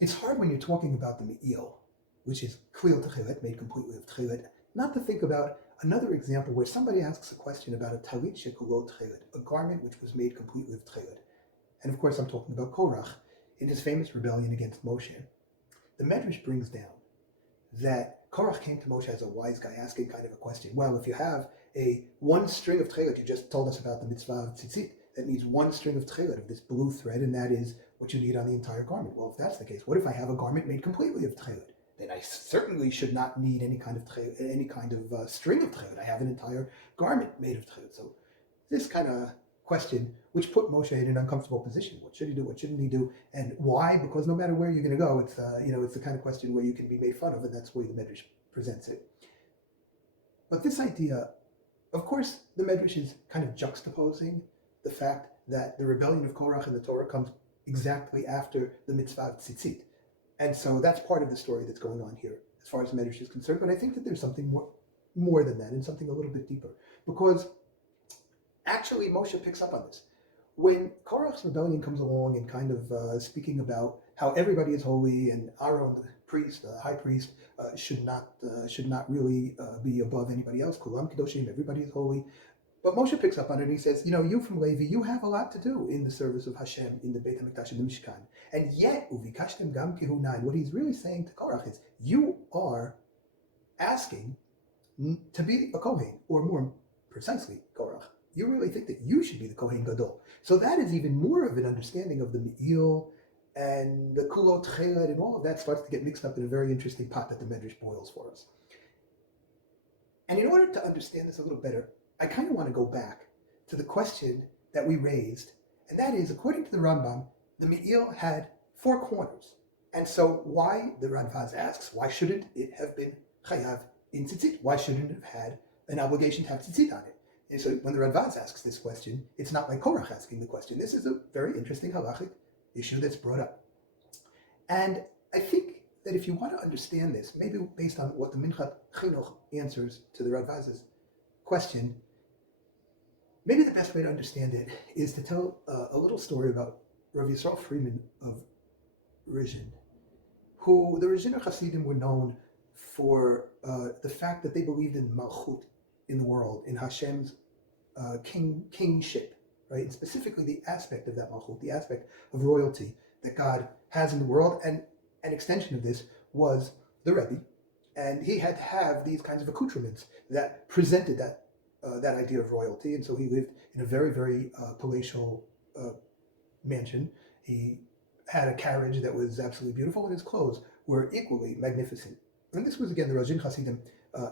It's hard when you're talking about the Meil, which is Klil Tekhelet, made completely of Tekhelet, not to think about another example where somebody asks a question about a Tallit Shekulo Tekhelet, a garment which was made completely of Tekhelet. And of course, I'm talking about Korach in his famous rebellion against Moshe. The Medrash brings down that Korach came to Moshe as a wise guy asking kind of a question. Well, if you have a one string of Tekhelet, you just told us about the mitzvah of Tzitzit, that means one string of Tekhelet, of this blue thread, and that is what you need on the entire garment. Well, if that's the case, what if I have a garment made completely of Tekhelet? Then I certainly should not need any kind of string of Tekhelet. I have an entire garment made of Tekhelet. So this kind of question, which put Moshe in an uncomfortable position. What should he do? What shouldn't he do? And why? Because no matter where you're going to go, it's it's the kind of question where you can be made fun of, and that's the way the Medrash presents it. But this idea, of course, the Medrash is kind of juxtaposing the fact that the rebellion of Korach in the Torah comes exactly after the mitzvah of Tzitzit. And so that's part of the story that's going on here, as far as the Medrash is concerned. But I think that there's something more than that, and something a little bit deeper. Because actually, Moshe picks up on this. When Korach's rebellion comes along and kind of speaking about how everybody is holy and Aaron, the priest, the high priest, should not really be above anybody else. Kulam Kedoshim, everybody is holy. But Moshe picks up on it and he says, you from Levi, you have a lot to do in the service of Hashem, in the Beit HaMikdash, in the Mishkan. And yet, uvikashtem gam kihuna, and what he's really saying to Korach is, you are asking to be a Kohen, or more precisely, Korach, you really think that you should be the Kohen Gadol. So that is even more of an understanding of the Meil and the Kulot Tekhelet, and all of that starts to get mixed up in a very interesting pot that the Medrash boils for us. And in order to understand this a little better, I kind of want to go back to the question that we raised, and that is, according to the Rambam, the Meil had 4 corners. And so why, the Radvaz asks, why shouldn't it have been chayav in tzitzit? Why shouldn't it have had an obligation to have tzitzit on it? And so when the Radvaz asks this question, it's not like Korach asking the question. This is a very interesting halachic issue that's brought up. And I think that if you want to understand this, maybe based on what the Minchat Chinuch answers to the Radvaz's question, maybe the best way to understand it is to tell a little story about Rav Yisrael Freeman of Rizhin, who the Rizhiner Hasidim were known for the fact that they believed in Malchut in the world, in Hashem's kingship, right? And specifically the aspect of that Malchut, the aspect of royalty that God has in the world. And an extension of this was the Rebbe, and he had to have these kinds of accoutrements that presented that idea of royalty. And so he lived in a very, very palatial mansion. He had a carriage that was absolutely beautiful, and his clothes were equally magnificent. And this was, again, the Rajin Hasidim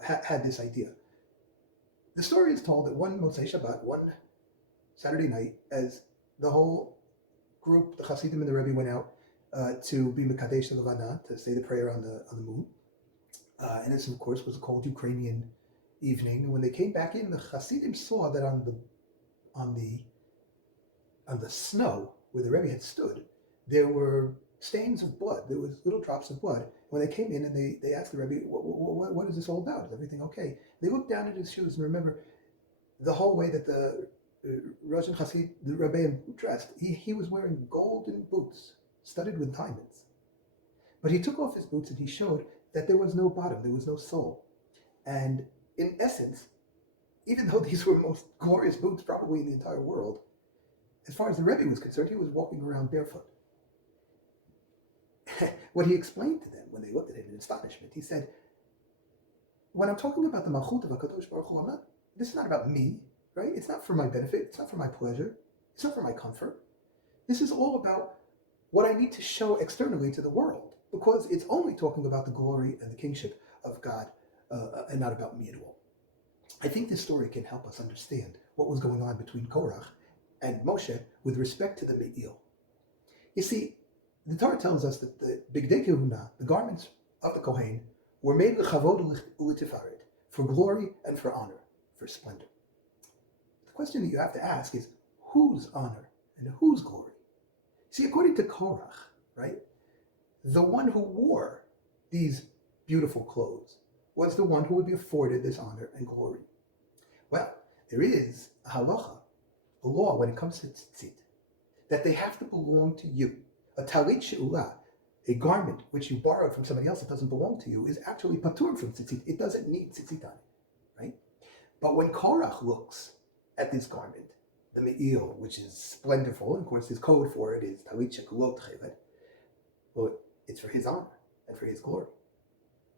had this idea. The story is told that one Motzei Shabbat, one Saturday night, as the whole group, the Hasidim and the Rebbe, went out to be Mekadesh Levana, to say the prayer on the moon. And this, of course, was a cold Ukrainian evening. And when they came back in, the Hasidim saw that on the snow where the Rebbe had stood, there were stains of blood. There was little drops of blood. When they came in and they asked the Rebbe, what is this all about? Is everything okay? They looked down at his shoes, and remember, the whole way that the Russian Hasid, the Rebbe, dressed, he was wearing golden boots studded with diamonds. But he took off his boots and he showed that there was no bottom, there was no sole. And in essence, even though these were the most glorious boots probably in the entire world, as far as the Rebbe was concerned, he was walking around barefoot. What he explained to them when they looked at him in astonishment, he said, when I'm talking about the Malchut of HaKadosh Baruch Hu, this is not about me, right? It's not for my benefit, it's not for my pleasure, it's not for my comfort. This is all about what I need to show externally to the world, because it's only talking about the glory and the kingship of God and not about me at all. I think this story can help us understand what was going on between Korach and Moshe with respect to the Meil. You see, the Torah tells us that the Bigdei Kehuna, the garments of the Kohen, were made l'chavod u'letifaret, for glory and for honor, for splendor. The question that you have to ask is, whose honor and whose glory? See, according to Korach, right, the one who wore these beautiful clothes was the one who would be afforded this honor and glory. Well, there is a halacha, a law when it comes to tzitzit, that they have to belong to you. A talit she'ulah, A garment which you borrowed from somebody else that doesn't belong to you is actually patur from tzitzit. It doesn't need tzitzit on it, right? But when Korach looks at this garment, the Meil, which is splendorful, and of course his code for it is Tallit shekulot Tekhelet, well, it's for his honor and for his glory.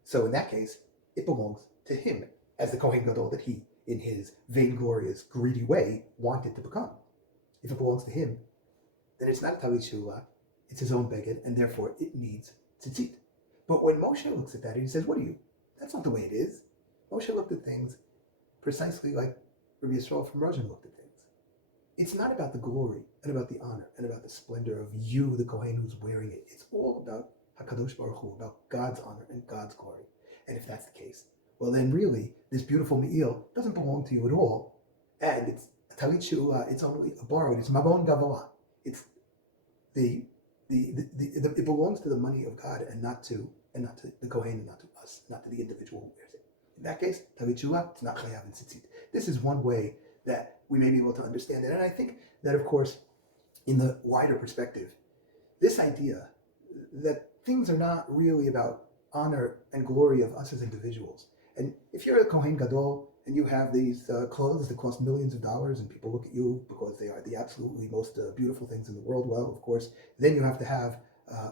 So in that case, it belongs to him as the Kohen Gadol that he, in his vainglorious, greedy way, wanted to become. If it belongs to him, then it's not a Tallit Shula, it's his own beged, and therefore it needs Tzitzit. But when Moshe looks at that, he says, what are you? That's not the way it is. Moshe looked at things precisely like Rabbi Yisrael from Roshan looked at things. It's not about the glory and about the honor and about the splendor of you, the Kohen who's wearing it. It's all about HaKadosh Baruch Hu, about God's honor and God's glory. And if that's the case, well then really, this beautiful Meil doesn't belong to you at all. And it's a Tallit Shula, it's only a borrowed, it's Mabon Gavoa. It's it belongs to the money of God and not to the Kohen and not to us, not to the individual who wears it. In that case, Tallit Shula, it's not Chayav and Tzitzit. This is one way that we may be able to understand it. And I think that, of course, in the wider perspective, this idea that things are not really about honor and glory of us as individuals. And if you're a Kohen Gadol and you have these clothes that cost millions of dollars and people look at you because they are the absolutely most beautiful things in the world, well, of course, then you have to have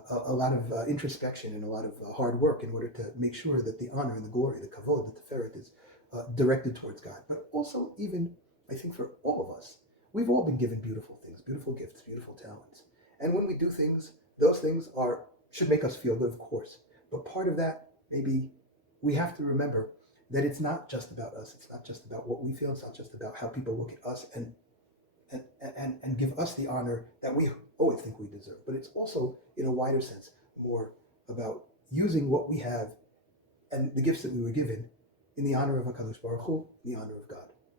a lot of introspection and a lot of hard work in order to make sure that the honor and the glory, the kavod, the teferet is directed towards God. But also, even, I think for all of us, we've all been given beautiful things, beautiful gifts, beautiful talents. And when we do things, those things should make us feel good, of course. But part of that, maybe we have to remember that it's not just about us. It's not just about what we feel. It's not just about how people look at us and give us the honor that we always think we deserve. But it's also, in a wider sense, more about using what we have and the gifts that we were given in the honor of HaKadosh Baruch Hu, in the honor of God.